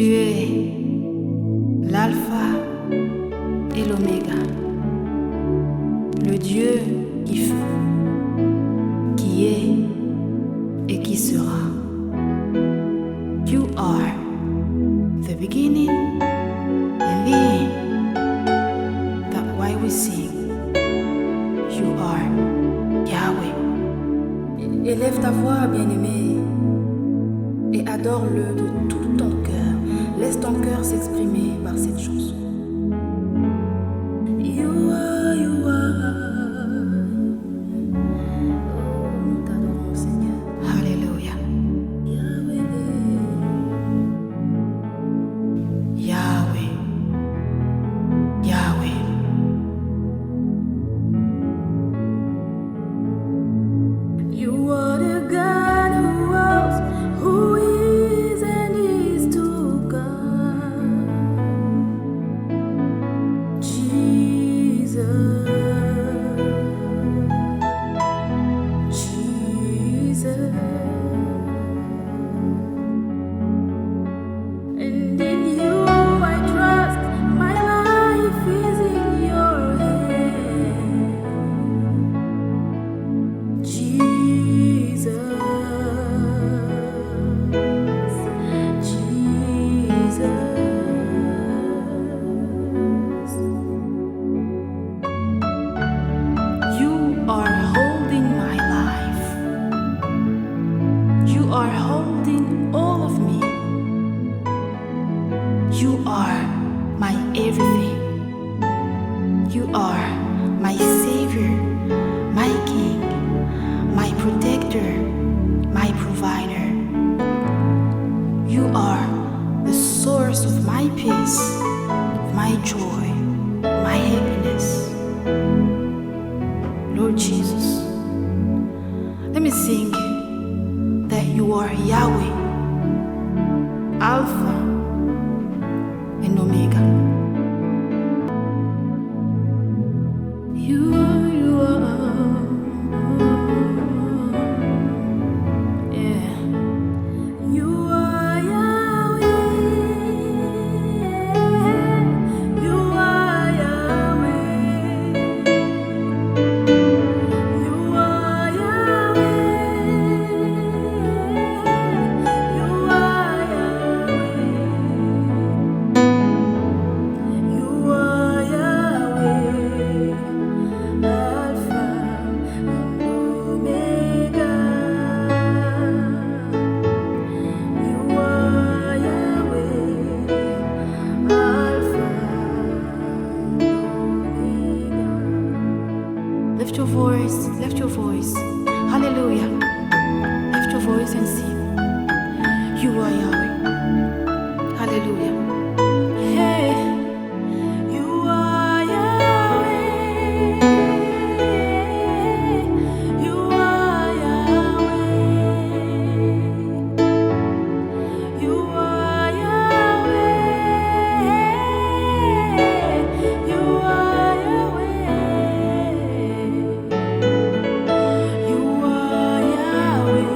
Tu es l'alpha et l'oméga, le Dieu qui fut, qui est et qui sera. You are the beginning and the end. That's why we sing. You are Yahweh. Élève ta voix, bien-aimé, et adore-le de tout ton cœur. Laisse ton cœur s'exprimer par cette chanson. You are, you are. Oh, nous t'adorons, Seigneur. Alléluia. Yahweh. Yahweh. Yahweh. You are the God who was, who is, and is to come. Jesus, Jesus, and in you I trust. My life is in your hand. Jesus, Jesus. You are holding my life. You are holding all of me. You are my everything. You are my Savior, my King, my protector, my provider. You are the source of my peace, my joy, my happiness. Lord Jesus, let me sing that you are Yahweh, Alpha and Omega. You are, Yeah. you are Yahweh. You are Yahweh. You are Yahweh. You are Yahweh. You are Yahweh, Alpha and Omega. You are Yahweh, Alpha and Omega. Lift your voice, lift your voice. Hallelujah. Lift your voice and sing. You are Yahweh. Hallelujah. Hey, you are Yahweh. You are Yahweh. You are Yahweh. You are Yahweh. You are Yahweh,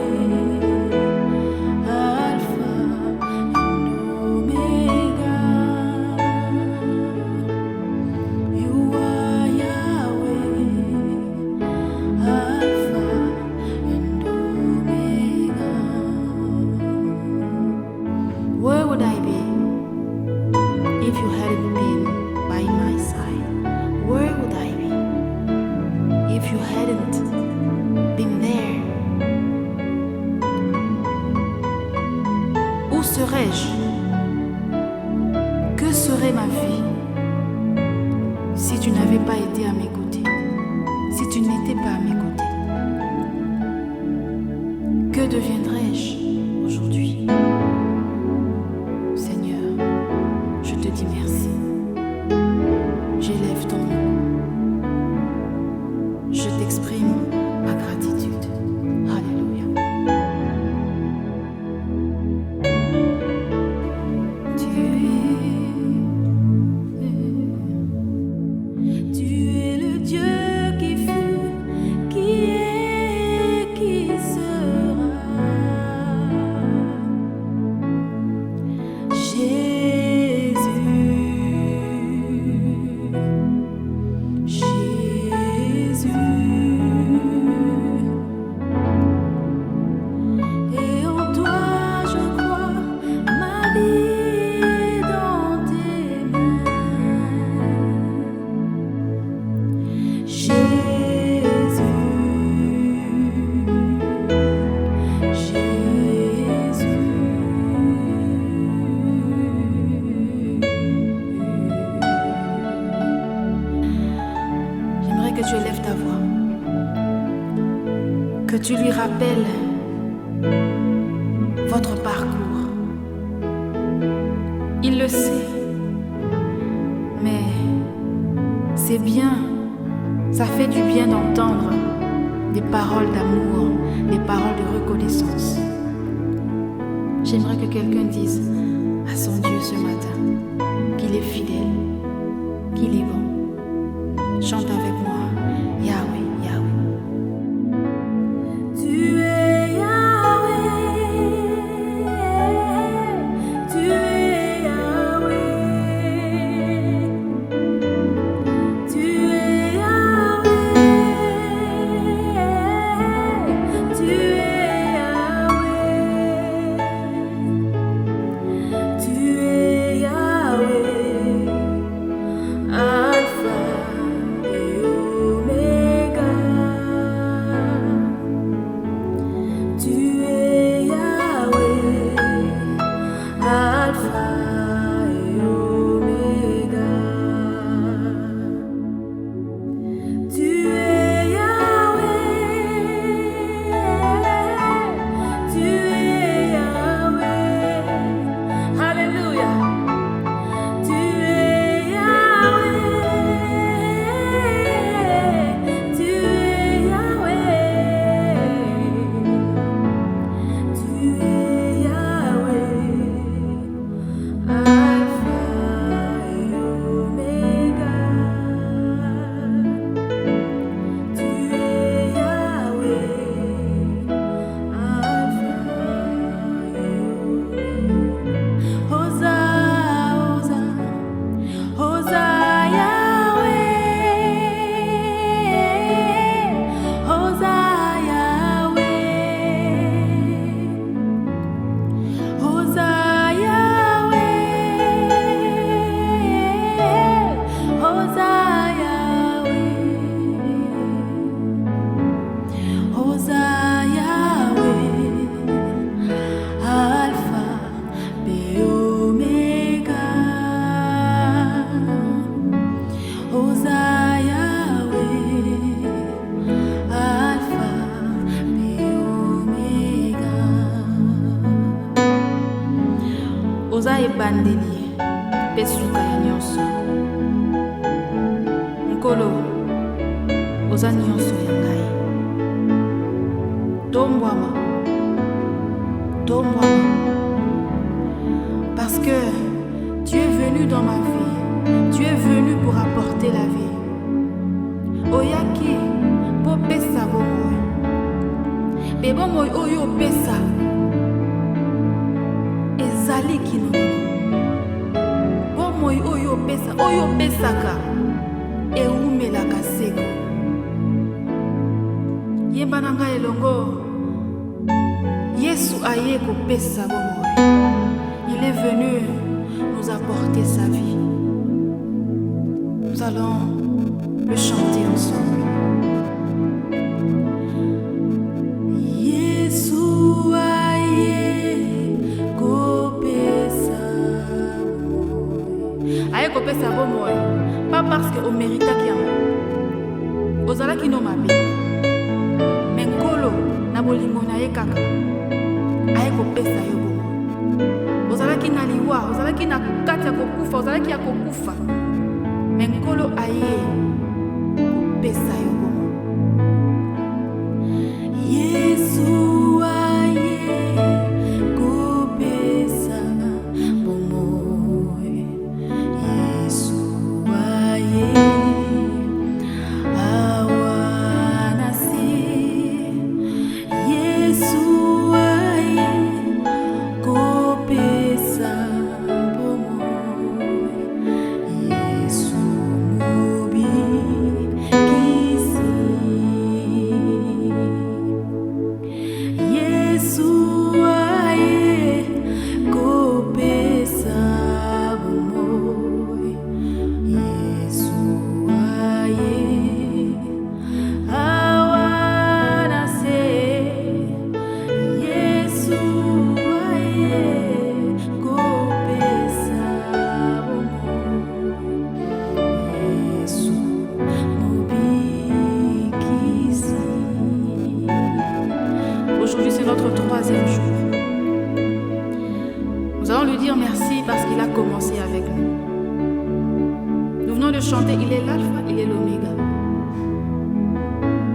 Alpha and Omega. You are Yahweh, Alpha and Omega. Where would I be if you hadn't been by my side? Where would I be if you hadn't been there? Où serais-je? Que serait ma vie si tu n'avais pas été à mes côtés? Si tu n'étais pas à mes côtés? Que deviendrais-je aujourd'hui? Seigneur, je te dis merci. J'élève ton nom. Je t'exprime ma gratitude. Alléluia. Tu es le Dieu qui fut, qui est, qui sera. que tu lui rappelles votre parcours. Il le sait, mais c'est bien, ça fait du bien d'entendre des paroles d'amour, des paroles de reconnaissance. J'aimerais que quelqu'un dise à son Dieu ce matin qu'il est fidèle, qu'il est bon. Chante avec moi, Yahweh, Yahweh. Tu es Yahweh, tu es Yahweh, tu es Yahweh, tu es Yahweh, tu es Yahweh, Alpha. Oza ebandeli pe suka ya nyonso. Nkolo oza nyonso ya ngai. Tombwama, tombwama. Parce que tu es venu dans ma vie. Tu es venu pour apporter la vie. Oyaki po pesa bomoi. Pe bomoi oyo pesa. Ezali kino. Bomoi oyo pesa, oyo pesaka. Eumelaka seko. Yemba nanga elongo. Yesu aye ko pesa bomoi. Il est venu nous apporter sa vie. Nous allons le chanter ensemble. Kopesa bomoi, pas parce que on mérite qu'il ozala kino mabe. Mais nkolo na bolingo na ye kaka. Aye kopesa yo bomoi. Ozala kina liwa, ozala kina kati ya kokufa, ozala ki ya kokufa. Mais nkolo aye kopesa yo bomoi. Yesu aye kopesa bomoi. Yesu c'est notre troisième jour. Nous allons lui dire merci parce qu'il a commencé avec nous. Nous venons de chanter, il est l'alpha, il est l'oméga.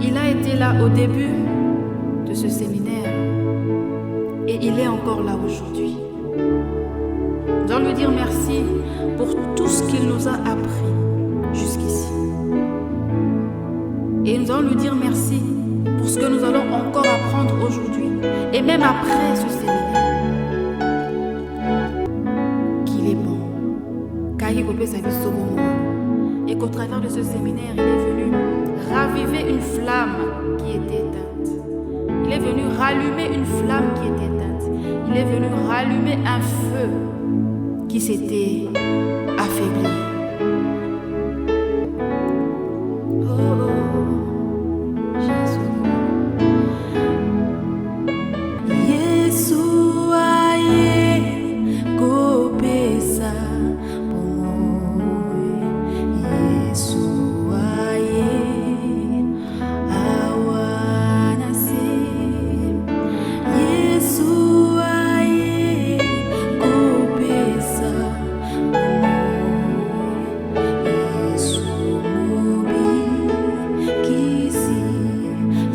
Il a été là au début de ce séminaire et il est encore là aujourd'hui. Nous allons lui dire merci pour tout ce qu'il nous a appris jusqu'ici. Et nous allons lui dire merci pour ce que nous allons encore apprendre aujourd'hui et même après ce séminaire. Qu'il est bon. Et qu'au travers de ce séminaire, il est venu raviver une flamme qui était éteinte. Il est venu rallumer une flamme qui était éteinte. Il est venu rallumer un feu qui s'était affaibli.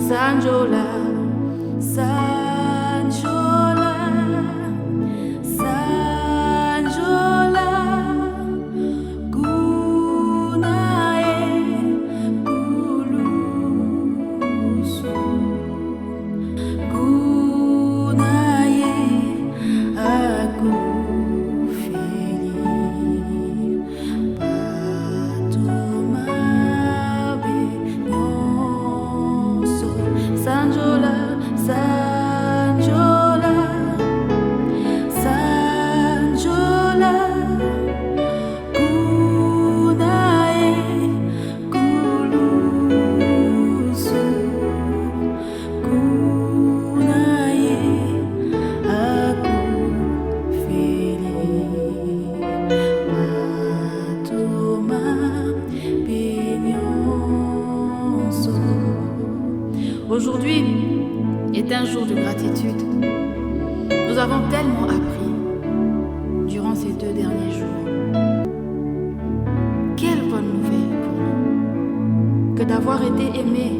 Sanjola, Sanjola, Sanjola, Gunae, Gulusu, Gunae, Agufeli, Patomabe, Nyonso, Sanjola, Sanjola, Sanjola, Gunae, Gulusu, Gunae, Agufeli, Patoma, Pignonso. Aujourd'hui est un jour de gratitude. Nous avons tellement appris durant ces 2 derniers jours. Quelle bonne nouvelle pour nous que d'avoir été aimés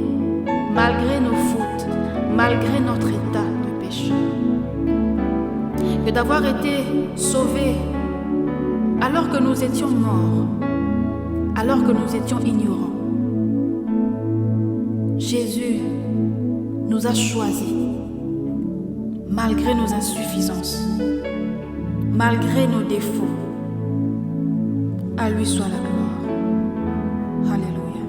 malgré nos fautes, malgré notre état de péché. Que d'avoir été sauvés alors que nous étions morts, alors que nous étions ignorants. Jésus nous a choisis malgré nos insuffisances, malgré nos défauts. À lui soit la gloire. Alléluia.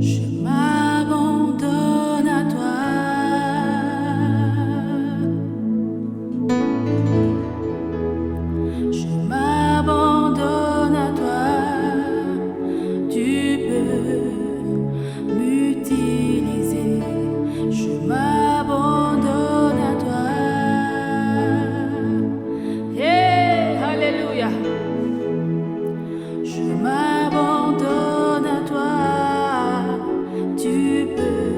Je m'abandonne à toi. Je m'abandonne à toi, tu peux m'utiliser. Je m'abandonne à toi. Hey, alléluia. Je m'abandonne à toi, tu peux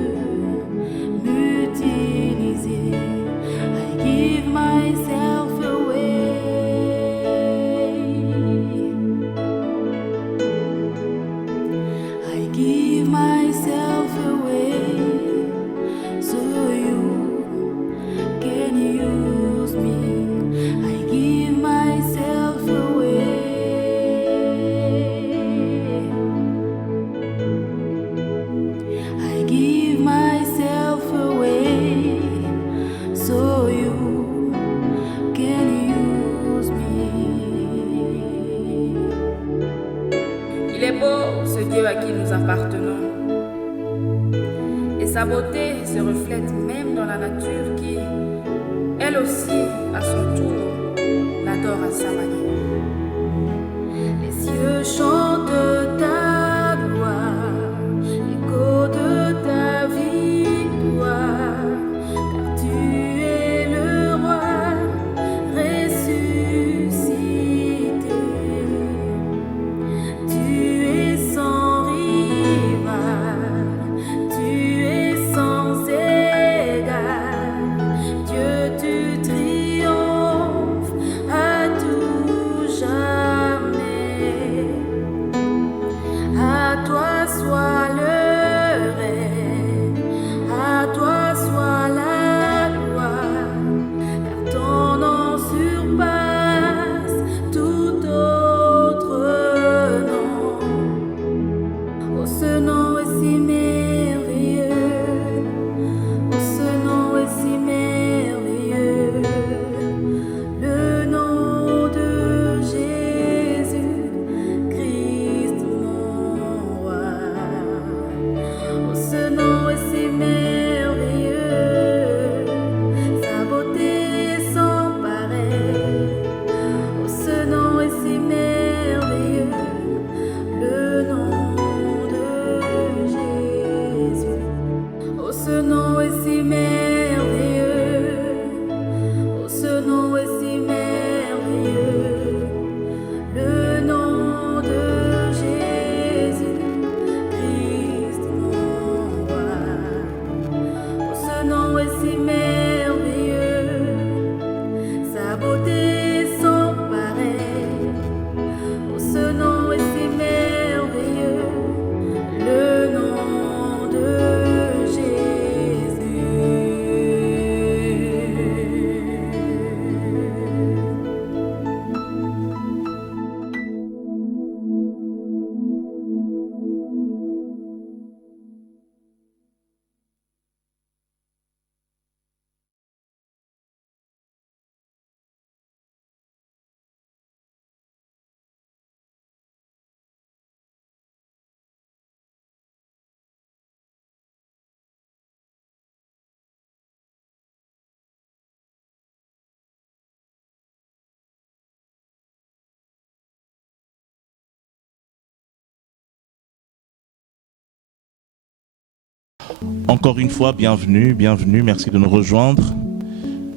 m'utiliser. I give myself away. I give myself away so you can use me. I give myself away. I give myself away so you can use me. Il est beau ce Dieu à qui nous appartenons. Et sa beauté se reflète même dans la nature qui, elle aussi, à son tour, l'adore à sa manière. Les cieux chantent ta gloire, l'écho de ta victoire, car tu es le roi ressuscité. si merveilleux, le nom de Jésus, Christ mon roi. Oh, ce nom est si merveilleux, sa beauté sans pareil. Oh, ce nom est si merveilleux, le nom de Jésus. Encore une fois, bienvenue, merci de nous rejoindre.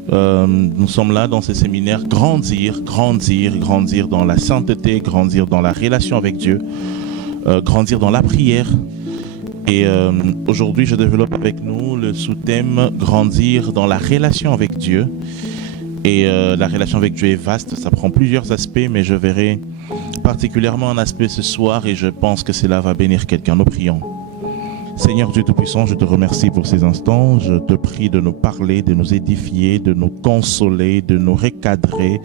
Nous sommes là dans ce séminaire, grandir dans la sainteté, grandir dans la relation avec Dieu, grandir dans la prière. Et aujourd'hui, je développe avec nous le sous-thème grandir dans la relation avec Dieu. Et la relation avec Dieu est vaste, ça prend plusieurs aspects, mais je verrai particulièrement un aspect ce soir et je pense que cela va bénir quelqu'un. Nous prions. Seigneur Dieu Tout-Puissant, je te remercie pour ces instants. Je te prie de nous parler, de nous édifier, de nous consoler, de nous recadrer.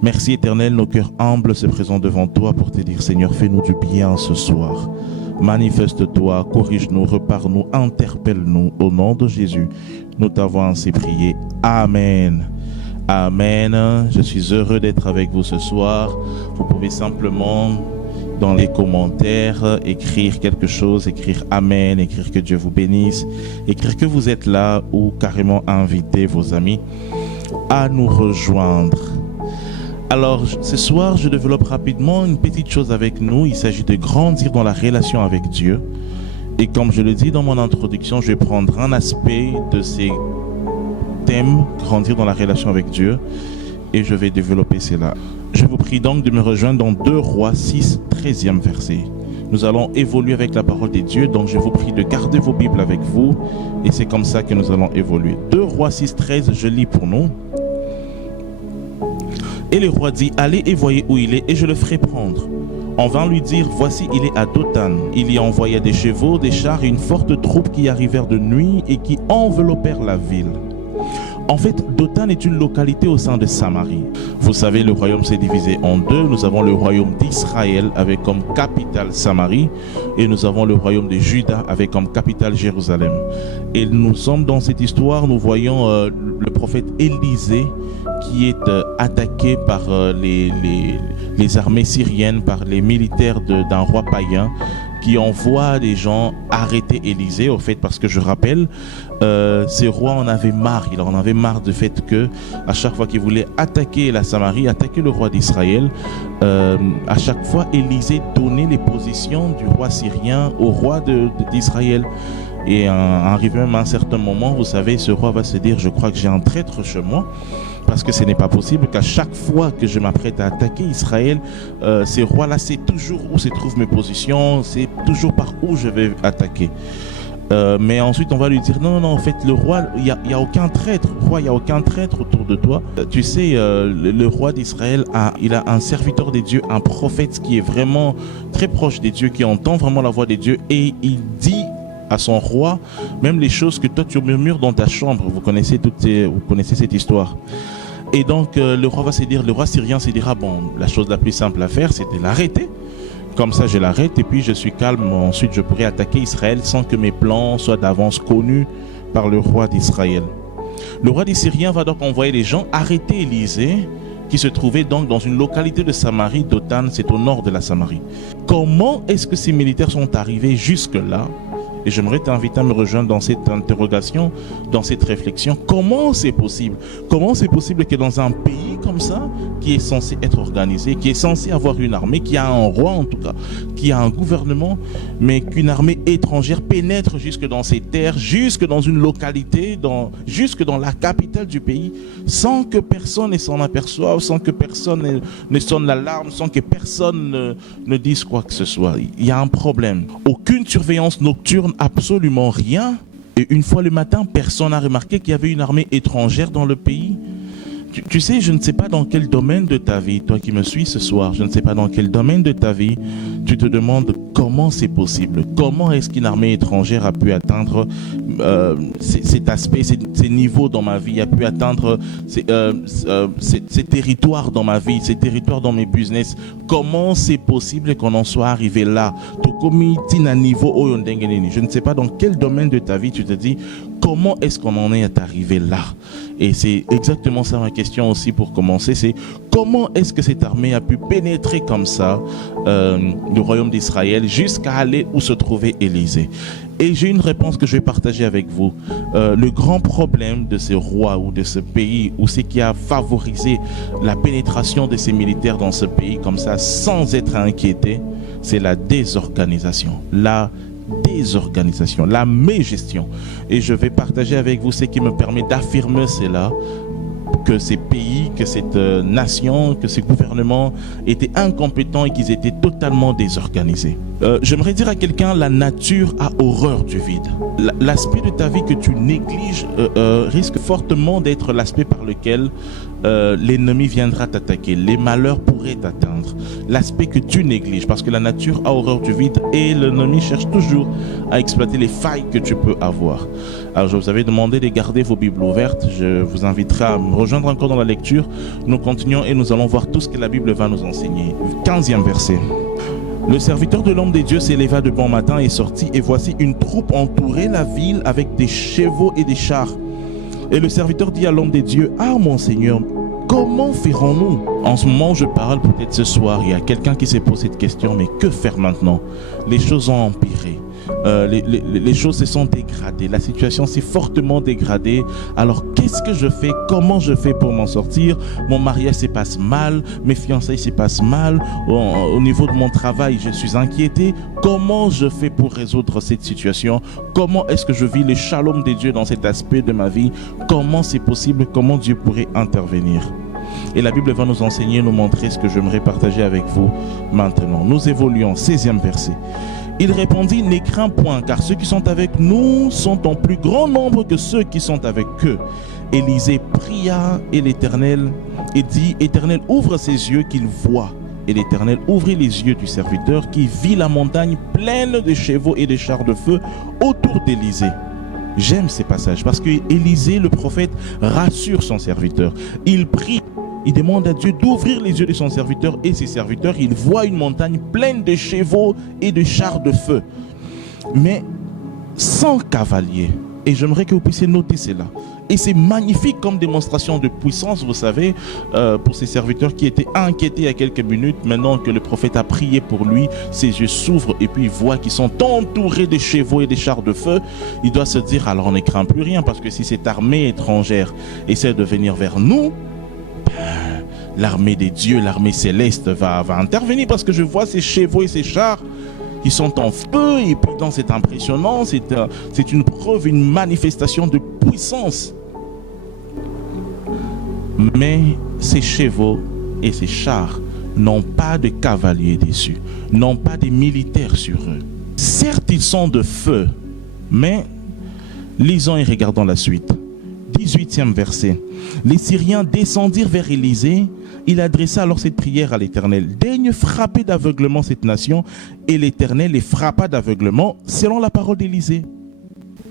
Merci Éternel, nos cœurs humbles se présentent devant toi pour te dire, Seigneur, fais-nous du bien ce soir. Manifeste-toi, corrige-nous, repare-nous, interpelle-nous. Au nom de Jésus, nous t'avons ainsi prié. Amen. Amen. Je suis heureux d'être avec vous ce soir. Vous pouvez simplement dans les commentaires, écrire quelque chose, écrire Amen, écrire que Dieu vous bénisse, écrire que vous êtes là ou carrément inviter vos amis à nous rejoindre. Alors, ce soir, je développe rapidement une petite chose avec nous. Il s'agit de grandir dans la relation avec Dieu. Et comme je le dis dans mon introduction, je vais prendre un aspect de ces thèmes, grandir dans la relation avec Dieu, et je vais développer cela. Je vous prie donc de me rejoindre dans 2 Rois 6, 13e verset. Nous allons évoluer avec la parole de Dieu, donc je vous prie de garder vos Bibles avec vous, et c'est comme ça que nous allons évoluer. 2 Rois 6, 13, je lis pour nous. Et le roi dit, allez et voyez où il est, et je le ferai prendre. On vint lui dire, voici, il est à Dothan. Il y envoya des chevaux, des chars et une forte troupe qui arrivèrent de nuit et qui enveloppèrent la ville. En fait, Dothan est une localité au sein de Samarie. Vous savez, le royaume s'est divisé en deux. Nous avons le royaume d'Israël avec comme capitale Samarie et nous avons le royaume de Juda avec comme capitale Jérusalem. Et nous sommes dans cette histoire, nous voyons le prophète Élisée qui est attaqué par les armées syriennes, par les militaires d'un roi païen, qui envoie des gens arrêter Élisée, au fait, parce que je rappelle, ces rois en avaient marre. Il en avait marre du fait que, à chaque fois qu'il voulait attaquer la Samarie, attaquer le roi d'Israël, à chaque fois, Élisée donnait les positions du roi syrien au roi d'Israël. Et arrivé même à un certain moment, vous savez, ce roi va se dire, je crois que j'ai un traître chez moi, parce que ce n'est pas possible qu'à chaque fois que je m'apprête à attaquer Israël, ces rois-là, c'est toujours où se trouvent mes positions, c'est toujours par où je vais attaquer. Mais ensuite, on va lui dire, non, en fait, le roi, il n'y a aucun traître. Roi, il n'y a aucun traître autour de toi. Tu sais, le roi d'Israël, il a un serviteur des dieux, un prophète qui est vraiment très proche des dieux, qui entend vraiment la voix des dieux, et il dit à son roi, même les choses que toi tu murmures dans ta chambre. Vous connaissez cette histoire. Et donc le roi va se dire, le roi syrien se dira, bon, la chose la plus simple à faire, c'est de l'arrêter. Comme ça, je l'arrête et puis je suis calme. Ensuite, je pourrai attaquer Israël sans que mes plans soient d'avance connus par le roi d'Israël. Le roi des Syriens va donc envoyer les gens arrêter Élisée, qui se trouvait donc dans une localité de Samarie. Dothan, c'est au nord de la Samarie. Comment est-ce que ces militaires sont arrivés jusque-là? Et j'aimerais t'inviter à me rejoindre dans cette interrogation, dans cette réflexion. Comment c'est possible? Comment c'est possible que dans un pays comme ça, qui est censée être organisée, qui est censée avoir une armée, qui a un roi en tout cas, qui a un gouvernement, mais qu'une armée étrangère pénètre jusque dans ses terres, jusque dans une localité, jusque dans la capitale du pays, sans que personne ne s'en aperçoive, sans que personne ne sonne l'alarme, sans que personne ne dise quoi que ce soit. Il y a un problème. Aucune surveillance nocturne, absolument rien. Et une fois le matin, personne n'a remarqué qu'il y avait une armée étrangère dans le pays. Tu sais, je ne sais pas dans quel domaine de ta vie, toi qui me suis ce soir, je ne sais pas dans quel domaine de ta vie, tu te demandes comment c'est possible. Comment est-ce qu'une armée étrangère a pu atteindre cet aspect, ces niveaux dans ma vie, a pu atteindre ces territoires dans ma vie, ces territoires dans mes business. Comment c'est possible qu'on en soit arrivé là? Je ne sais pas dans quel domaine de ta vie tu te dis comment est-ce qu'on en est arrivé là. Et c'est exactement ça ma question aussi pour commencer, c'est comment est-ce que cette armée a pu pénétrer comme ça le royaume d'Israël jusqu'à aller où se trouvait Élisée. Et j'ai une réponse que je vais partager avec vous. Le grand problème de ce roi ou de ce pays, ou ce qui a favorisé la pénétration de ces militaires dans ce pays comme ça, sans être inquiété, c'est la désorganisation. La mégestion. Et je vais partager avec vous ce qui me permet d'affirmer cela, que ces pays, que cette nation, que ces gouvernements étaient incompétents et qu'ils étaient totalement désorganisés. J'aimerais dire à quelqu'un, la nature a horreur du vide. L'aspect de ta vie que tu négliges risque fortement d'être l'aspect par lequel l'ennemi viendra t'attaquer. Les malheurs pourraient t'atteindre. L'aspect que tu négliges, parce que la nature a horreur du vide et l'ennemi cherche toujours à exploiter les failles que tu peux avoir. Alors je vous avais demandé de garder vos Bibles ouvertes. Je vous inviterai à me rejoindre encore dans la lecture. Nous continuons et nous allons voir tout ce que la Bible va nous enseigner. 15e verset. Le serviteur de l'homme des dieux s'éleva de bon matin et sortit, et voici une troupe entourait la ville avec des chevaux et des chars. Et le serviteur dit à l'homme des dieux: ah mon Seigneur, comment ferons-nous? En ce moment où je parle, peut-être ce soir, il y a quelqu'un qui s'est posé cette question, mais que faire maintenant? Les choses ont empiré. Les choses se sont dégradées. La situation s'est fortement dégradée. Alors qu'est-ce que je fais? Comment je fais pour m'en sortir? Mon mariage se passe mal. Mes fiançailles se passent mal. Au niveau de mon travail, je suis inquiété. Comment je fais pour résoudre cette situation? Comment est-ce que je vis le shalom de Dieu dans cet aspect de ma vie? Comment c'est possible? Comment Dieu pourrait intervenir? Et la Bible va nous enseigner, nous montrer ce que j'aimerais partager avec vous maintenant. Nous évoluons. 16e verset. Il répondit: ne crains point, car ceux qui sont avec nous sont en plus grand nombre que ceux qui sont avec eux. Élisée pria et l'Éternel et dit: Éternel, ouvre ses yeux qu'il voie. Et l'Éternel ouvrit les yeux du serviteur qui vit la montagne pleine de chevaux et de chars de feu autour d'Élisée. J'aime ces passages parce que Élisée, le prophète, rassure son serviteur. Il prie. Il demande à Dieu d'ouvrir les yeux de son serviteur et ses serviteurs. Il voit une montagne pleine de chevaux et de chars de feu, mais sans cavaliers. Et j'aimerais que vous puissiez noter cela. Et c'est magnifique comme démonstration de puissance, vous savez, pour ces serviteurs qui étaient inquiétés il y a quelques minutes. Maintenant que le prophète a prié pour lui, ses yeux s'ouvrent et puis il voit qu'ils sont entourés de chevaux et de chars de feu. Il doit se dire: alors on ne craint plus rien, parce que si cette armée étrangère essaie de venir vers nous, l'armée des dieux, l'armée céleste va intervenir, parce que je vois ces chevaux et ces chars qui sont en feu, et pourtant c'est impressionnant, c'est une preuve, une manifestation de puissance. Mais ces chevaux et ces chars n'ont pas de cavaliers dessus, n'ont pas de militaires sur eux. Certes, ils sont de feu, mais lisons et regardons la suite. 18e verset. Les Syriens descendirent vers Élisée. Il adressa alors cette prière à l'Éternel: daigne frapper d'aveuglement cette nation. Et l'Éternel les frappa d'aveuglement selon la parole d'Élisée.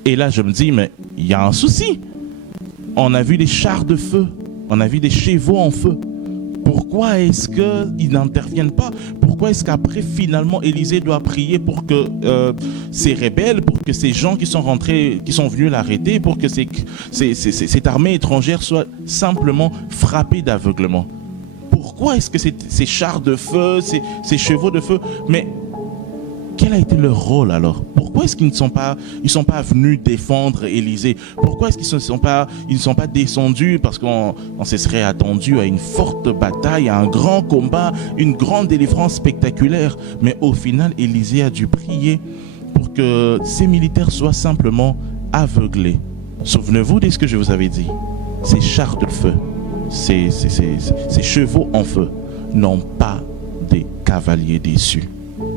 Et là je me dis, mais il y a un souci. On a vu des chars de feu, on a vu des chevaux en feu. Pourquoi est-ce qu'ils n'interviennent pas? Pourquoi est-ce qu'après finalement Élisée doit prier pour que ces rebelles, pour que ces gens qui sont rentrés, qui sont venus l'arrêter, pour que cette armée étrangère soit simplement frappée d'aveuglement? Pourquoi est-ce que ces chars de feu, ces chevaux de feu? Mais Quel a été leur rôle alors? Pourquoi est-ce qu'ils ne sont pas venus défendre Élisée? Pourquoi est-ce qu'ils ne sont pas descendus? Parce qu'on se serait attendu à une forte bataille, à un grand combat, une grande délivrance spectaculaire. Mais au final, Élisée a dû prier pour que ces militaires soient simplement aveuglés. Souvenez-vous de ce que je vous avais dit. Ces chars de feu, ces chevaux en feu n'ont pas des cavaliers déçus.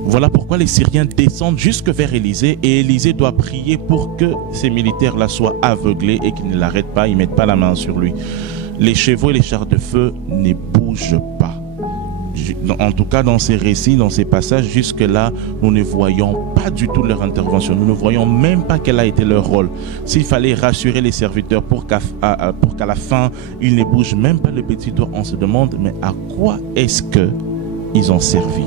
Voilà pourquoi les Syriens descendent jusque vers Élisée et Élisée doit prier pour que ces militaires-là soient aveuglés et qu'ils ne l'arrêtent pas, ils ne mettent pas la main sur lui. Les chevaux et les chars de feu ne bougent pas. En tout cas, dans ces récits, dans ces passages, jusque-là, nous ne voyons pas du tout leur intervention. Nous ne voyons même pas quel a été leur rôle. S'il fallait rassurer les serviteurs pour qu'à la fin, ils ne bougent même pas le petit doigt, on se demande, mais à quoi est-ce qu'ils ont servi?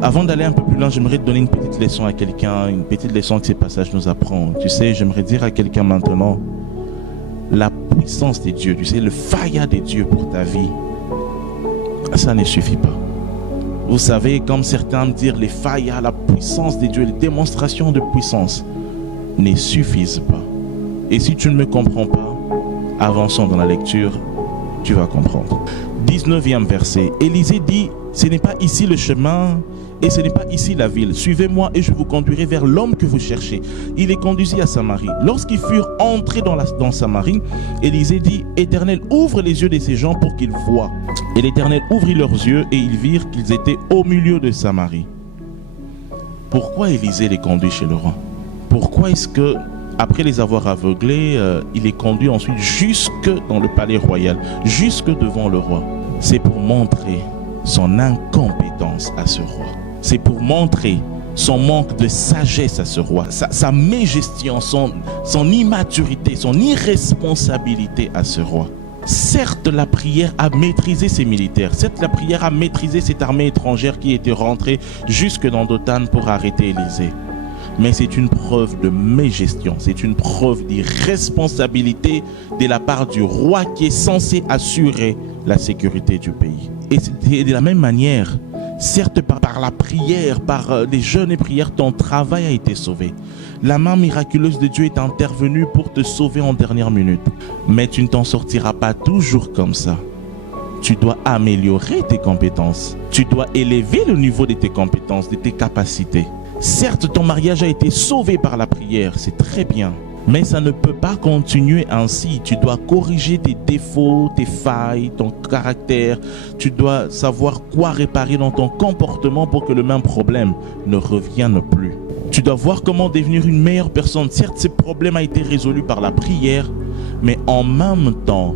Avant d'aller un peu plus loin, j'aimerais te donner une petite leçon à quelqu'un, une petite leçon que ces passages nous apprennent. Tu sais, j'aimerais dire à quelqu'un maintenant, la puissance des dieux, tu sais, le faya des dieux pour ta vie, ça ne suffit pas. Vous savez, comme certains me disent, les faya, la puissance des dieux, les démonstrations de puissance ne suffisent pas. Et si tu ne me comprends pas, avançons dans la lecture, tu vas comprendre. 19e verset, Élisée dit, ce n'est pas ici le chemin et ce n'est pas ici la ville. Suivez-moi et je vous conduirai vers l'homme que vous cherchez. Il est conduit à Samarie. Lorsqu'ils furent entrés dans Samarie, Élisée dit, Éternel, ouvre les yeux de ces gens pour qu'ils voient. Et l'Éternel ouvrit leurs yeux et ils virent qu'ils étaient au milieu de Samarie. Pourquoi Élisée les conduit chez le roi? Pourquoi est-ce que, après les avoir aveuglés, il les conduit ensuite jusque dans le palais royal, jusque devant le roi? C'est pour montrer son incompétence à ce roi. C'est pour montrer son manque de sagesse à ce roi, sa mégestion, son immaturité, son irresponsabilité à ce roi. Certes, la prière a maîtrisé ces militaires. Certes, la prière a maîtrisé cette armée étrangère qui était rentrée jusque dans Dothan pour arrêter Élisée. Mais c'est une preuve de mégestion, c'est une preuve d'irresponsabilité de la part du roi qui est censé assurer la sécurité du pays. Et de la même manière, certes par la prière, par les jeûnes et prières, ton travail a été sauvé. La main miraculeuse de Dieu est intervenue pour te sauver en dernière minute. Mais tu ne t'en sortiras pas toujours comme ça. Tu dois améliorer tes compétences. Tu dois élever le niveau de tes compétences, de tes capacités. Certes, ton mariage a été sauvé par la prière, c'est très bien. Mais ça ne peut pas continuer ainsi. Tu dois corriger tes défauts, tes failles, ton caractère. Tu dois savoir quoi réparer dans ton comportement pour que le même problème ne revienne plus. Tu dois voir comment devenir une meilleure personne. Certes, ce problème a été résolu par la prière, mais en même temps,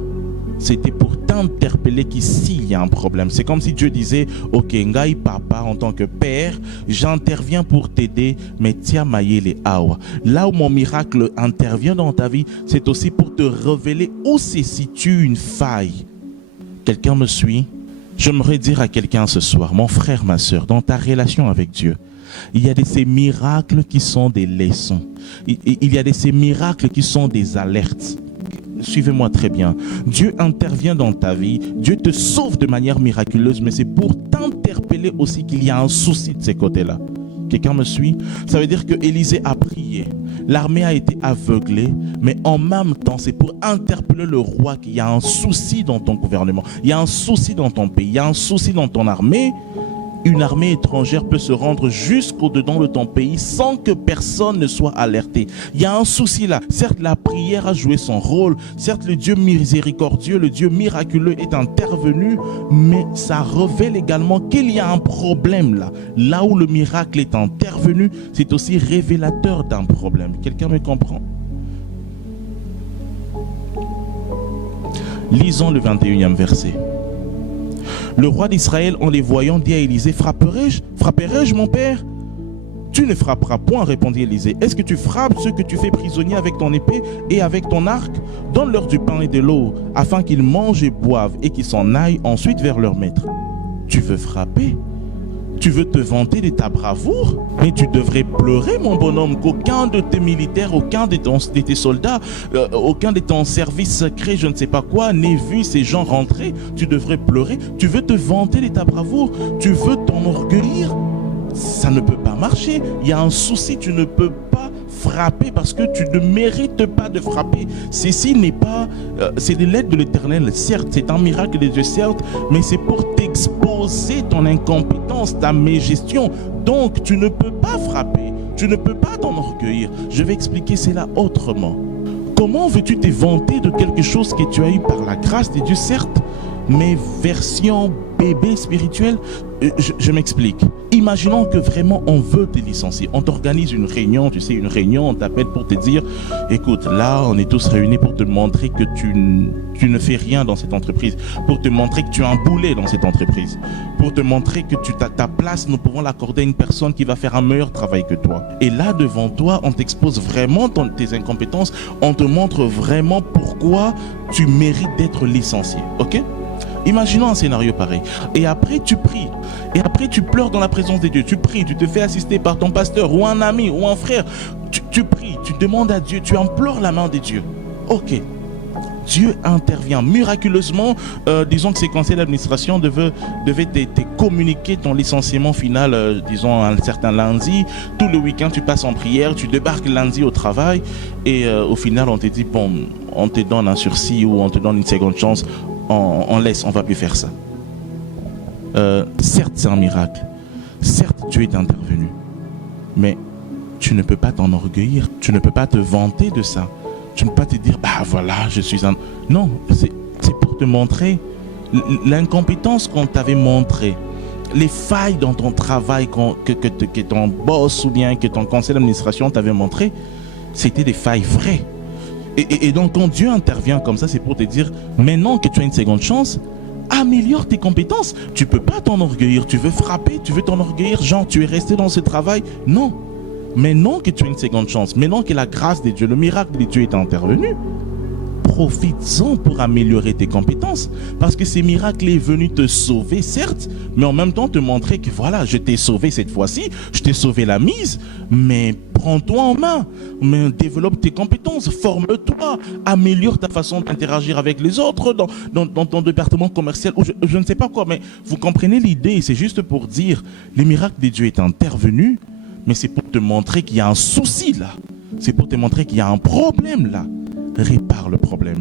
c'était pour t'interpeller qu'ici il y a un problème. C'est comme si Dieu disait, ok, ngai papa, en tant que père, j'interviens pour t'aider, mais tiens maïele awa. Là où mon miracle intervient dans ta vie, c'est aussi pour te révéler où se situe une faille. Quelqu'un me suit? J'aimerais dire à quelqu'un ce soir, mon frère, ma soeur, dans ta relation avec Dieu, il y a de ces miracles qui sont des leçons. Il y a de ces miracles qui sont des alertes. Suivez-moi très bien. Dieu intervient dans ta vie. Dieu te sauve de manière miraculeuse, mais c'est pour t'interpeller aussi qu'il y a un souci de ces côtés-là. Quelqu'un me suit? Ça veut dire que Élisée a prié. L'armée a été aveuglée, mais en même temps, c'est pour interpeller le roi qu'il y a un souci dans ton gouvernement. Il y a un souci dans ton pays. Il y a un souci dans ton armée. Une armée étrangère peut se rendre jusqu'au-dedans de ton pays sans que personne ne soit alerté. Il y a un souci là. Certes, la prière a joué son rôle. Certes, le Dieu miséricordieux, le Dieu miraculeux est intervenu, mais ça révèle également qu'il y a un problème là. Là où le miracle est intervenu, c'est aussi révélateur d'un problème. Quelqu'un me comprend? Lisons le 21e verset. Le roi d'Israël, en les voyant, dit à Élisée, frapperai-je mon père? Tu ne frapperas point, répondit Élisée. Est-ce que tu frappes ceux que tu fais prisonniers avec ton épée et avec ton arc? Donne-leur du pain et de l'eau, afin qu'ils mangent et boivent et qu'ils s'en aillent ensuite vers leur maître. Tu veux frapper? Tu veux te vanter de ta bravoure? Mais tu devrais pleurer, mon bonhomme, qu'aucun de tes militaires, aucun de tes soldats, aucun de ton service secret, je ne sais pas quoi, n'ait vu ces gens rentrer. Tu devrais pleurer. Tu veux te vanter de ta bravoure? Tu veux t'enorgueillir? ça ne peut pas marcher. Il y a un souci, tu ne peux pas frapper parce que tu ne mérites pas de frapper. Ceci n'est pas... c'est de l'aide de l'Éternel, certes, c'est un miracle de Dieu, certes, mais c'est pour t'exposer ton incompétence, ta mégestion. Donc, tu ne peux pas frapper, tu ne peux pas t'enorgueillir. Je vais expliquer cela autrement. Comment veux-tu te vanter de quelque chose que tu as eu par la grâce de Dieu, certes, mais version bébé spirituel? Je m'explique. Imaginons que vraiment on veut te licencier. On t'organise une réunion, tu sais, une réunion, on t'appelle pour te dire, écoute, là, on est tous réunis pour te montrer que tu ne fais rien dans cette entreprise, pour te montrer que tu es un boulet dans cette entreprise, pour te montrer que ta place, nous pouvons l'accorder à une personne qui va faire un meilleur travail que toi. Et là, devant toi, on t'expose vraiment tes incompétences, on te montre vraiment pourquoi tu mérites d'être licencié, ok? Imaginons un scénario pareil. Et après, tu pries. Et après, tu pleures dans la présence de Dieu. Tu pries, tu te fais assister par ton pasteur ou un ami ou un frère. Tu pries, tu demandes à Dieu, tu implores la main de Dieu. Ok. Dieu intervient miraculeusement. Disons que ces conseils d'administration devaient te communiquer ton licenciement final, disons un certain lundi. Tout le week-end, tu passes en prière, tu débarques lundi au travail et au final, on te dit, bon, on te donne un sursis ou on te donne une seconde chance. On laisse, on ne va plus faire ça. Certes, c'est un miracle. Certes, Dieu est intervenu. Mais tu ne peux pas t'enorgueillir. Tu ne peux pas te vanter de ça. Tu ne peux pas te dire, bah voilà, je suis un... Non, c'est pour te montrer l'incompétence qu'on t'avait montrée. Les failles dans ton travail que ton boss ou bien que ton conseil d'administration t'avait montré, c'était des failles vraies. Et donc, quand Dieu intervient comme ça, c'est pour te dire, maintenant que tu as une seconde chance, améliore tes compétences. Tu ne peux pas t'enorgueillir. Tu veux frapper, tu veux t'enorgueillir, genre tu es resté dans ce travail. Non. Maintenant que tu as une seconde chance, maintenant que la grâce de Dieu, le miracle de Dieu est intervenu, profites-en pour améliorer tes compétences. Parce que ce miracle est venu te sauver, certes, mais en même temps te montrer que voilà, je t'ai sauvé cette fois-ci, je t'ai sauvé la mise, mais prends-toi en main, mais développe tes compétences, forme-toi, améliore ta façon d'interagir avec les autres dans ton département commercial, ou je ne sais pas quoi, mais vous comprenez l'idée, c'est juste pour dire, le miracle de Dieu est intervenu, mais c'est pour te montrer qu'il y a un souci là, c'est pour te montrer qu'il y a un problème là. Répare le problème.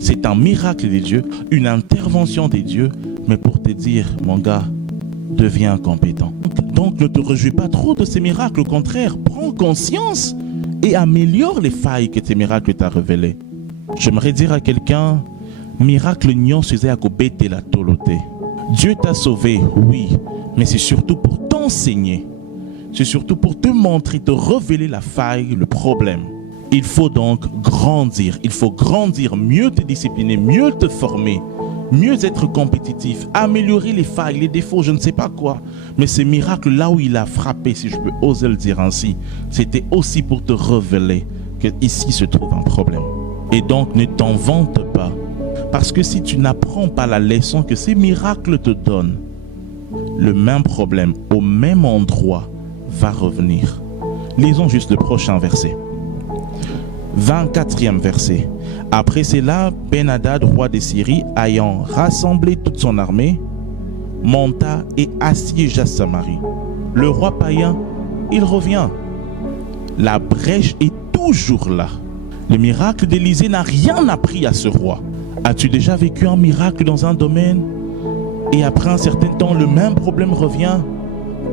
C'est un miracle des dieux, une intervention des dieux, mais pour te dire, mon gars, deviens compétent. Donc ne te réjouis pas trop de ces miracles, au contraire, prends conscience et améliore les failles que ces miracles t'ont révélées. J'aimerais dire à quelqu'un, miracle nyon suze à kobete la tolote. Dieu t'a sauvé, oui, mais c'est surtout pour t'enseigner. C'est surtout pour te montrer, te révéler la faille, le problème. Il faut donc grandir, mieux te discipliner, mieux te former, mieux être compétitif, améliorer les failles, les défauts, je ne sais pas quoi. Mais ce miracle, là où il a frappé, si je peux oser le dire ainsi, c'était aussi pour te révéler qu'ici se trouve un problème. Et donc ne t'en vante pas, parce que si tu n'apprends pas la leçon que ces miracles te donnent, le même problème au même endroit va revenir. Lisons juste le prochain verset. 24e verset. Après cela, Ben-Hadad, roi de Syrie, ayant rassemblé toute son armée, monta et assiégea Samarie. Le roi païen, il revient. La brèche est toujours là. Le miracle d'Élysée n'a rien appris à ce roi. As-tu déjà vécu un miracle dans un domaine et après un certain temps, le même problème revient?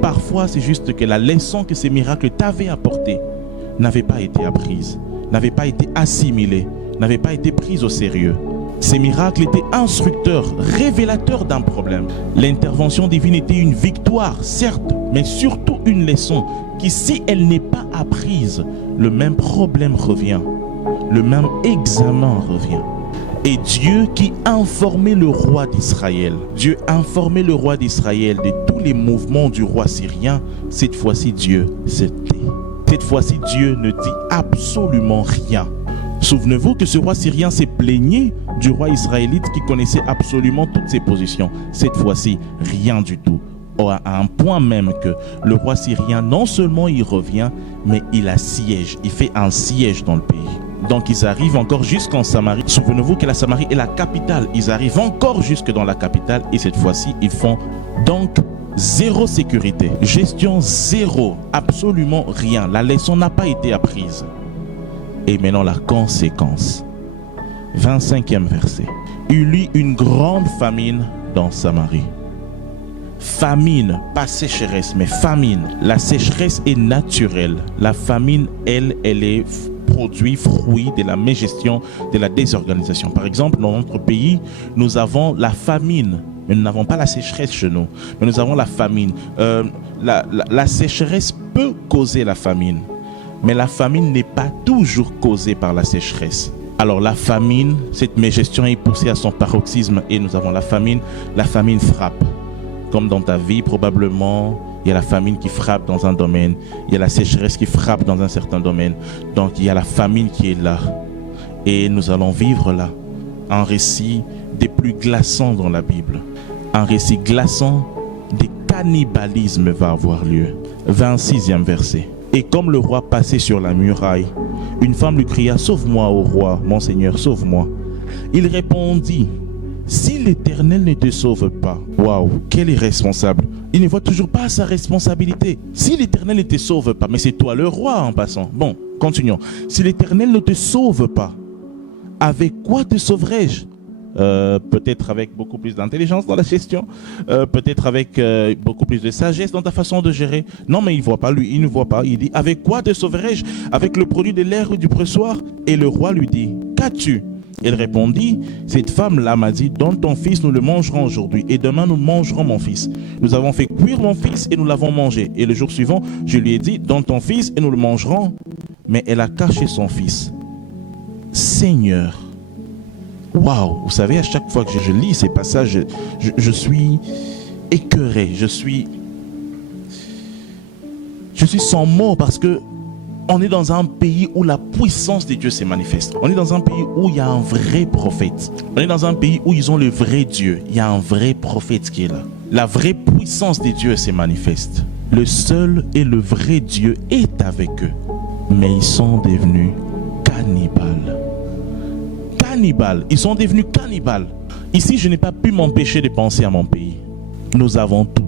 Parfois, c'est juste que la leçon que ces miracles t'avaient apportée n'avait pas été apprise, n'avait pas été assimilée, n'avait pas été prise au sérieux. Ces miracles étaient instructeurs, révélateurs d'un problème. L'intervention divine était une victoire, certes, mais surtout une leçon qui, si elle n'est pas apprise, le même problème revient, le même examen revient. Et Dieu qui informait le roi d'Israël, Dieu informait le roi d'Israël de tous les mouvements du roi syrien, cette fois-ci Dieu se tait. Cette fois-ci, Dieu ne dit absolument rien. Souvenez-vous que ce roi syrien s'est plaigné du roi israélite qui connaissait absolument toutes ses positions. Cette fois-ci, rien du tout. À un point même que le roi syrien, non seulement il revient, mais il assiège, il fait un siège dans le pays. Donc ils arrivent encore jusqu'en Samarie. Souvenez-vous que la Samarie est la capitale. Ils arrivent encore jusque dans la capitale et cette fois-ci, ils font donc zéro sécurité, gestion zéro, absolument rien. La leçon n'a pas été apprise. Et maintenant la conséquence. 25e verset. Il eut une grande famine dans Samarie. Famine, pas sécheresse, mais famine. La sécheresse est naturelle. La famine, elle est produit, fruit de la mégestion, de la désorganisation. Par exemple, dans notre pays, nous avons la famine, mais nous n'avons pas la sécheresse chez nous. Mais nous avons la famine. La sécheresse peut causer la famine, mais la famine n'est pas toujours causée par la sécheresse. Alors la famine, cette mégestion est poussée à son paroxysme et nous avons la famine frappe. Comme dans ta vie, probablement, il y a la famine qui frappe dans un domaine, il y a la sécheresse qui frappe dans un certain domaine. Donc il y a la famine qui est là. Et nous allons vivre là un récit des plus glaçants dans la Bible. Un récit glaçant des cannibalismes va avoir lieu. 26e verset. Et comme le roi passait sur la muraille, une femme lui cria « Sauve-moi, ô roi, mon Seigneur, sauve-moi ». Il répondit « Si l'Éternel ne te sauve pas, waouh, quel irresponsable. Il ne voit toujours pas sa responsabilité. Si l'Éternel ne te sauve pas, mais c'est toi le roi en passant. Bon, continuons. Si l'Éternel ne te sauve pas, avec quoi te sauverai-je? Peut-être avec beaucoup plus d'intelligence dans la gestion, peut-être avec beaucoup plus de sagesse dans ta façon de gérer. Non, mais il ne voit pas, lui, il ne voit pas. Il dit, avec quoi te sauverai-je? Avec le produit de l'air ou du pressoir? Et le roi lui dit, qu'as-tu? Il répondit, cette femme-là m'a dit, donne ton fils, nous le mangerons aujourd'hui, et demain nous mangerons mon fils. Nous avons fait cuire mon fils et nous l'avons mangé. Et le jour suivant, je lui ai dit, donne ton fils et nous le mangerons. Mais elle a caché son fils. Seigneur, waouh, vous savez, à chaque fois que je lis ces passages, je suis écœuré, je suis sans mots parce que on est dans un pays où la puissance de Dieu se manifeste. On est dans un pays où il y a un vrai prophète. On est dans un pays où ils ont le vrai Dieu. Il y a un vrai prophète qui est là. La vraie puissance de Dieu se manifeste. Le seul et le vrai Dieu est avec eux. Mais ils sont devenus cannibales. Cannibales. Ils sont devenus cannibales. Ici, je n'ai pas pu m'empêcher de penser à mon pays. Nous avons tout.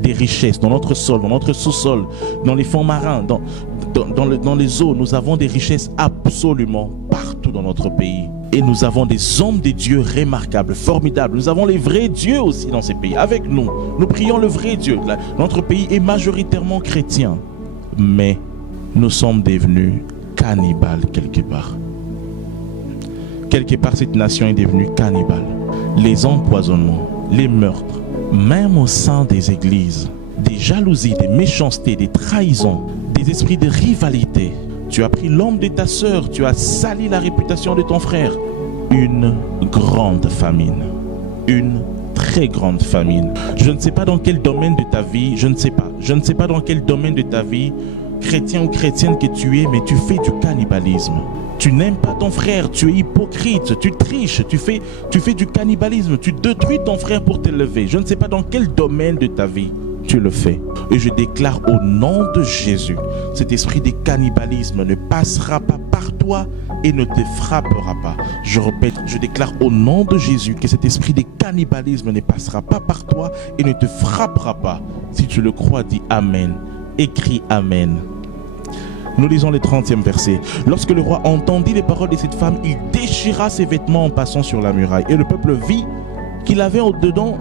Des richesses dans notre sol, dans notre sous-sol, dans les fonds marins, dans les eaux. Nous avons des richesses absolument partout dans notre pays. Et nous avons des hommes de Dieu remarquables, formidables. Nous avons les vrais dieux aussi dans ces pays. Avec nous, nous prions le vrai Dieu. Notre pays est majoritairement chrétien. Mais nous sommes devenus cannibales quelque part. Quelque part, cette nation est devenue cannibale. Les empoisonnements, les meurtres, même au sein des églises, des jalousies, des méchancetés, des trahisons, des esprits de rivalité. Tu as pris l'homme de ta sœur, tu as sali la réputation de ton frère. Une grande famine, une très grande famine. Je ne sais pas dans quel domaine de ta vie, je ne sais pas dans quel domaine de ta vie, chrétien ou chrétienne que tu es, mais tu fais du cannibalisme. Tu n'aimes pas ton frère, tu es hypocrite, tu triches, tu fais du cannibalisme, tu détruis ton frère pour t'élever. Je ne sais pas dans quel domaine de ta vie tu le fais. Et je déclare au nom de Jésus, cet esprit de cannibalisme ne passera pas par toi et ne te frappera pas. Je répète, je déclare au nom de Jésus que cet esprit de cannibalisme ne passera pas par toi et ne te frappera pas. Si tu le crois, dis Amen. Écris Amen. Nous lisons le 30e verset. Lorsque le roi entendit les paroles de cette femme, il déchira ses vêtements en passant sur la muraille. Et le peuple vit qu'il avait au-dedans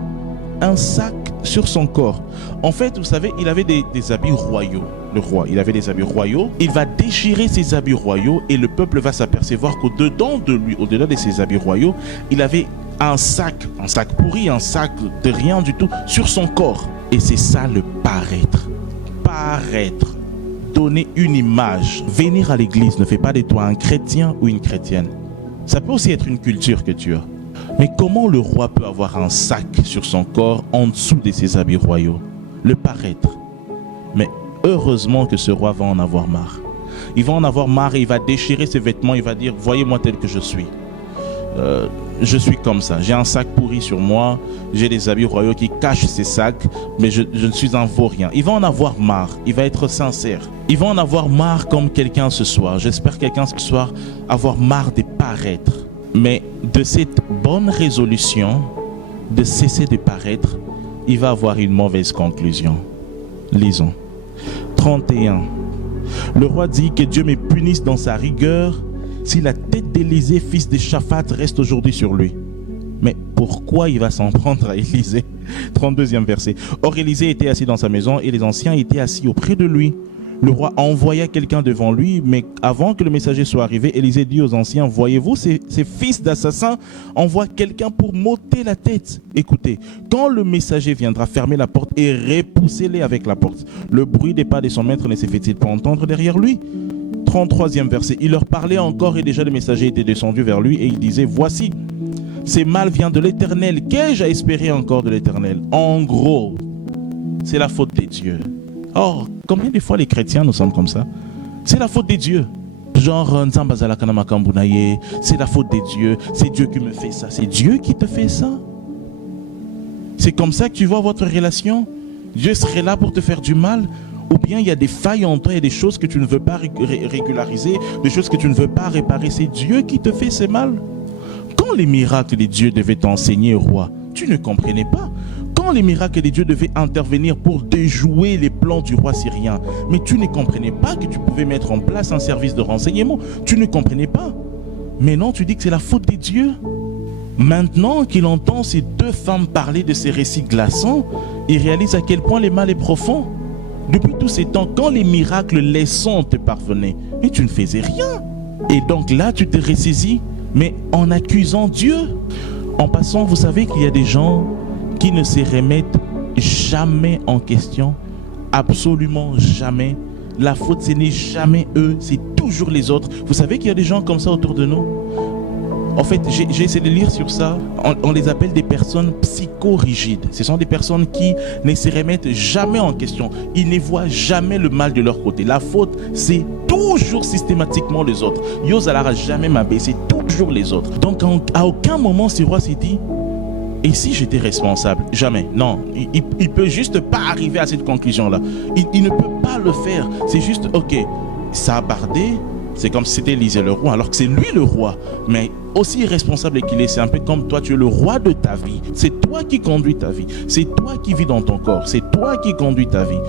un sac sur son corps. En fait, vous savez, il avait des habits royaux. Le roi, il avait des habits royaux. Il va déchirer ses habits royaux et le peuple va s'apercevoir qu'au-dedans de lui, au-delà de ses habits royaux, il avait un sac pourri, un sac de rien du tout sur son corps. Et c'est ça le paraître. Paraître. Donner une image. Venir à l'église ne fait pas de toi un chrétien ou une chrétienne. Ça peut aussi être une culture que tu as. Mais comment le roi peut avoir un sac sur son corps en dessous de ses habits royaux? Le paraître. Mais heureusement que ce roi va en avoir marre. Il va en avoir marre et il va déchirer ses vêtements. Il va dire, voyez-moi tel que je suis. Je suis comme ça, j'ai un sac pourri sur moi, j'ai des habits royaux qui cachent ces sacs, mais je ne suis un vaurien. Il va en avoir marre, il va être sincère. Il va en avoir marre comme quelqu'un ce soir. J'espère quelqu'un ce soir avoir marre de paraître. Mais de cette bonne résolution de cesser de paraître il va avoir une mauvaise conclusion. Lisons. 31. Le roi dit que Dieu me punisse dans sa rigueur si la tête d'Élisée, fils de Shaphat, reste aujourd'hui sur lui. Mais pourquoi il va s'en prendre à Élisée? 32e verset. Or Élisée était assis dans sa maison et les anciens étaient assis auprès de lui. Le roi envoya quelqu'un devant lui, mais avant que le messager soit arrivé, Élisée dit aux anciens, voyez-vous, ces fils d'assassins envoient quelqu'un pour m'ôter la tête. Écoutez, quand le messager viendra fermer la porte et repoussez-les avec la porte, le bruit des pas de son maître ne se fait-il pas entendre derrière lui? 33e verset. Il leur parlait encore et déjà le messager était descendu vers lui et il disait, voici, ce mal vient de l'Éternel. Qu'ai-je à espérer encore de l'Éternel? En gros, c'est la faute des dieux. Or, combien de fois les chrétiens nous sommes comme ça? C'est la faute des dieux. Genre, c'est la faute des dieux. C'est Dieu qui me fait ça. C'est Dieu qui te fait ça. C'est comme ça que tu vois votre relation? Dieu serait là pour te faire du mal? Ou bien il y a des failles en toi, il y a des choses que tu ne veux pas régulariser, des choses que tu ne veux pas réparer. C'est Dieu qui te fait ce mal. Quand les miracles des dieux devaient t'enseigner, roi, tu ne comprenais pas. Quand les miracles des dieux devaient intervenir pour déjouer les plans du roi syrien, mais tu ne comprenais pas que tu pouvais mettre en place un service de renseignement. Tu ne comprenais pas. Mais non, tu dis que c'est la faute des dieux. Maintenant qu'il entend ces deux femmes parler de ces récits glaçants, il réalise à quel point le mal est profond. Depuis tous ces temps, quand les miracles laissants te parvenaient, mais tu ne faisais rien. Et donc là, tu te ressaisis, mais en accusant Dieu. En passant, vous savez qu'il y a des gens qui ne se remettent jamais en question, absolument jamais. La faute, ce n'est jamais eux, c'est toujours les autres. Vous savez qu'il y a des gens comme ça autour de nous? En fait, j'ai essayé de lire sur ça. On les appelle des personnes psychorigides. Ce sont des personnes qui ne se remettent jamais en question. Ils ne voient jamais le mal de leur côté. La faute, c'est toujours systématiquement les autres. Yosalara jamais m'abaisser, c'est toujours les autres. Donc, à aucun moment, ce roi s'est dit, et si j'étais responsable? Jamais. Non, il ne peut juste pas arriver à cette conclusion-là. Il ne peut pas le faire. C'est juste, ok, ça a bardé. C'est comme si c'était Élisée le roi, alors que c'est lui le roi. Mais aussi irresponsable qu'il est, c'est un peu comme toi, tu es le roi de ta vie. C'est toi qui conduis ta vie. C'est toi qui vis dans ton corps. C'est toi qui conduis ta vie.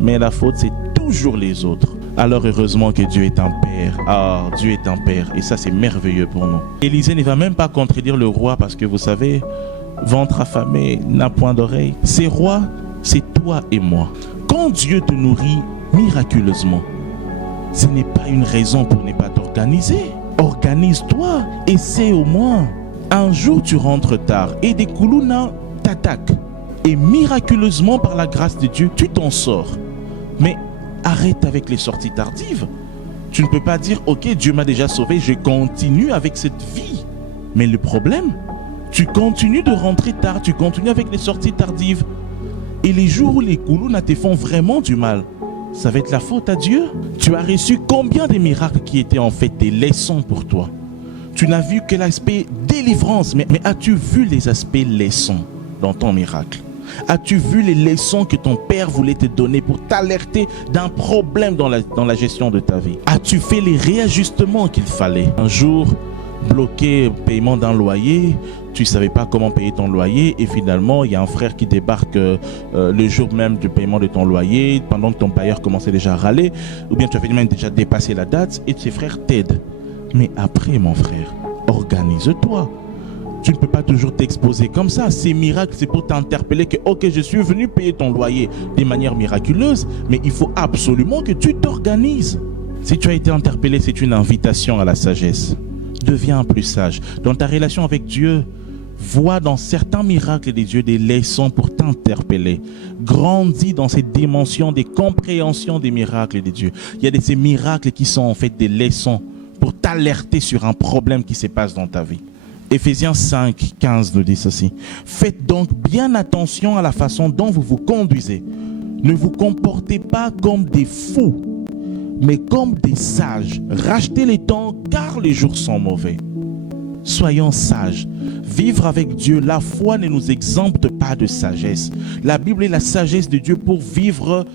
Mais la faute, c'est toujours les autres. Alors heureusement que Dieu est un Père. Ah, Dieu est un Père. Et ça, c'est merveilleux pour nous. Élisée ne va même pas contredire le roi parce que vous savez, ventre affamé n'a point d'oreille. Ces rois, c'est toi et moi. Quand Dieu te nourrit miraculeusement, ce n'est pas une raison pour ne pas t'organiser. Organise-toi, essaie au moins. Un jour, tu rentres tard et des Koulouna t'attaquent. Et miraculeusement, par la grâce de Dieu, tu t'en sors. Mais arrête avec les sorties tardives. Tu ne peux pas dire, ok, Dieu m'a déjà sauvé, je continue avec cette vie. Mais le problème, tu continues de rentrer tard, tu continues avec les sorties tardives. Et les jours où les Koulouna te font vraiment du mal, ça va être la faute à Dieu. Tu as reçu combien de miracles qui étaient en fait des leçons pour toi? Tu n'as vu que l'aspect délivrance, mais as-tu vu les aspects leçons dans ton miracle? As-tu vu les leçons que ton père voulait te donner pour t'alerter d'un problème dans la gestion de ta vie? As-tu fait les réajustements qu'il fallait? Un jour, bloqué paiement d'un loyer, tu ne savais pas comment payer ton loyer et finalement il y a un frère qui débarque le jour même du paiement de ton loyer pendant que ton payeur commençait déjà à râler, ou bien tu avais même déjà dépassé la date et tes frères t'aident. Mais après, mon frère, organise-toi. Tu ne peux pas toujours t'exposer comme ça. Ces miracles, c'est pour t'interpeller que ok, je suis venu payer ton loyer de manière miraculeuse, mais il faut absolument que tu t'organises. Si tu as été interpellé, c'est une invitation à la sagesse. Deviens plus sage. Dans ta relation avec Dieu, vois dans certains miracles des dieux des leçons pour t'interpeller. Grandis dans cette dimension des compréhensions des miracles des dieux. Il y a de ces miracles qui sont en fait des leçons pour t'alerter sur un problème qui se passe dans ta vie. Éphésiens 5, 15 nous dit ceci. Faites donc bien attention à la façon dont vous vous conduisez. Ne vous comportez pas comme des fous, mais comme des sages. Rachetez les temps, car les jours sont mauvais. Soyons sages. Vivre avec Dieu, la foi ne nous exempte pas de sagesse. La Bible est la sagesse de Dieu pour vivre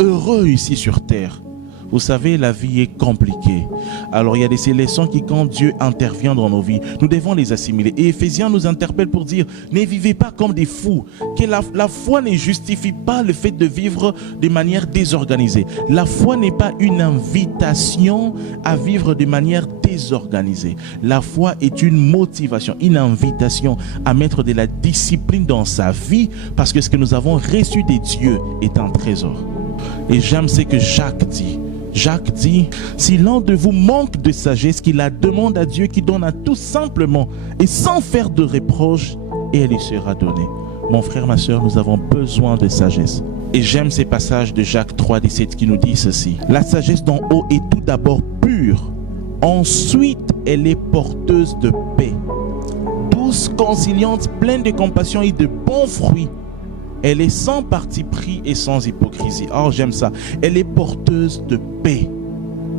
heureux ici sur terre. Vous savez, la vie est compliquée. Alors il y a des leçons qui, quand Dieu intervient dans nos vies, nous devons les assimiler. Et Éphésiens nous interpelle pour dire, ne vivez pas comme des fous. Que la foi ne justifie pas le fait de vivre de manière désorganisée. La foi n'est pas une invitation à vivre de manière désorganisée. La foi est une motivation, une invitation à mettre de la discipline dans sa vie, parce que ce que nous avons reçu des dieux est un trésor. Et j'aime ce que Jacques dit. Jacques dit, si l'un de vous manque de sagesse, qu'il la demande à Dieu qui donne à tous simplement et sans faire de reproche, et elle lui sera donnée. Mon frère, ma soeur, nous avons besoin de sagesse. Et j'aime ces passages de Jacques 3, 17 qui nous dit ceci. La sagesse d'en haut est tout d'abord pure. Ensuite, elle est porteuse de paix. Douce, conciliante, pleine de compassion et de bons fruits. Elle est sans parti pris et sans hypocrisie. Oh, j'aime ça. Elle est porteuse de paix.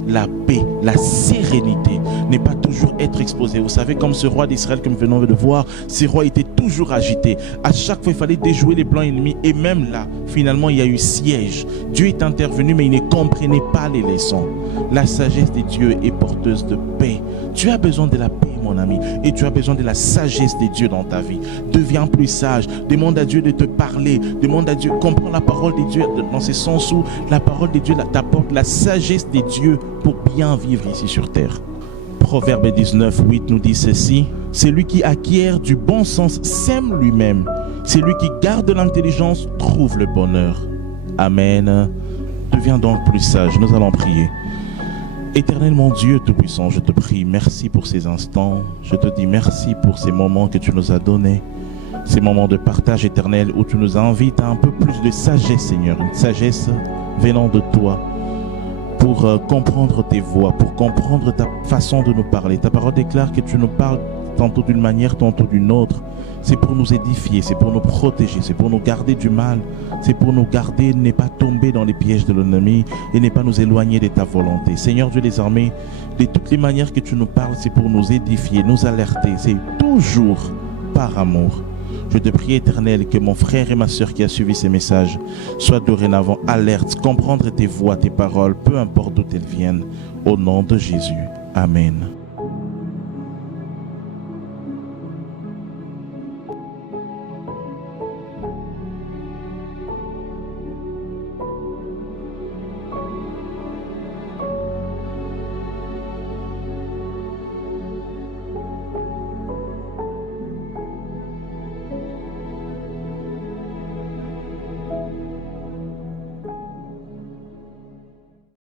La paix, la sérénité, n'est pas toujours être exposé. Vous savez, comme ce roi d'Israël que nous venons de voir, ce roi était toujours agité. À chaque fois, il fallait déjouer les plans ennemis. Et même là, finalement, il y a eu siège. Dieu est intervenu, mais il ne comprenait pas les leçons. La sagesse de Dieu est porteuse de paix. Tu as besoin de la paix, mon ami, et tu as besoin de la sagesse de Dieu dans ta vie. Deviens plus sage. Demande à Dieu de te parler. Demande à Dieu, comprends la parole de Dieu dans ce sens où la parole de Dieu t'apporte la sagesse de Dieu pour bien vivre ici sur terre. Proverbe 19, 8 nous dit ceci. Celui qui acquiert du bon sens sème lui-même. Celui qui garde l'intelligence trouve le bonheur. Amen. Deviens donc plus sage. Nous allons prier. Éternel mon Dieu Tout-Puissant, je te prie, merci pour ces instants. Je te dis merci pour ces moments que tu nous as donnés. Ces moments de partage éternel où tu nous invites à un peu plus de sagesse, Seigneur. Une sagesse venant de toi pour comprendre tes voies, pour comprendre ta façon de nous parler. Ta parole déclare que tu nous parles tantôt d'une manière, tantôt d'une autre. C'est pour nous édifier, c'est pour nous protéger, c'est pour nous garder du mal, c'est pour nous garder, ne pas tomber dans les pièges de l'ennemi et ne pas nous éloigner de ta volonté. Seigneur Dieu des armées, de toutes les manières que tu nous parles, c'est pour nous édifier, nous alerter, c'est toujours par amour. Je te prie, Éternel, que mon frère et ma soeur qui a suivi ces messages soient dorénavant alertes, comprendre tes voix, tes paroles, peu importe d'où elles viennent, au nom de Jésus. Amen.